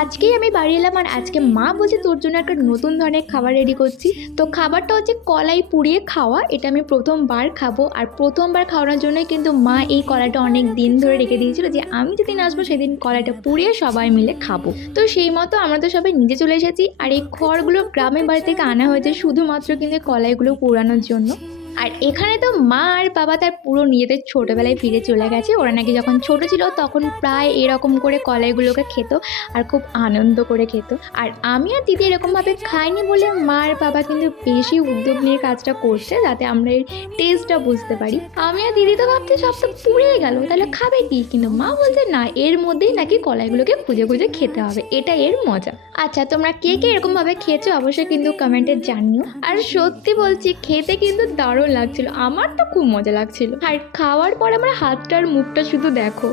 আজকেই আমি বাড়ি এলাম আর আজকে মা বলছে তোর জন্য একটা নতুন ধরনের খাবার রেডি করছি। তো খাবারটা হচ্ছে কলাই পুড়িয়ে খাওয়া। এটা আমি প্রথমবার খাবো আর প্রথমবার খাওয়ানোর জন্যই কিন্তু মা এই কলাইটা অনেক দিন ধরে রেখে দিয়েছিল যে আমি যেদিন আসবো সেদিন কলাইটা পুড়িয়ে সবাই মিলে খাবো। তো সেই মতো আমরা তো সবাই নিজে চলে এসেছি আর এই খড়গুলো গ্রামের বাড়ি থেকে আনা হয়েছে শুধুমাত্র কিন্তু কলাইগুলো পোড়ানোর জন্য। আর এখানে তো মা আর বাবা তার পুরো নিজেদের ছোটোবেলায় ফিরে চলে গেছে। ওরা নাকি যখন ছোট ছিল তখন প্রায় এরকম করে কলাইগুলোকে খেত আর খুব আনন্দ করে খেত। আর আমি আর দিদি এরকমভাবে খাইনি বলে মা আর বাবা কিন্তু বেশি উদ্যোগ নিয়ে কাজটা করছে যাতে আমরা এর টেস্টটা বুঝতে পারি। আমি আর দিদি তো ভাবতে সব তো পুড়ে গেল, তাহলে খাবে কি, কিন্তু মা বলছে না, এর মধ্যেই নাকি কলাইগুলোকে খুঁজে খুঁজে খেতে হবে, এটা এর মজা। আচ্ছা, তোমরা কে কে এরকমভাবে খেয়েছো অবশ্যই কিন্তু কমেন্টে জানিও। আর সত্যি বলছি খেতে কিন্তু দারুণ লাগছিল, আমার তো খুব মজা লাগছিল। আর খাওয়ার পর আমার হাতটার মুখটা শুধু দেখো।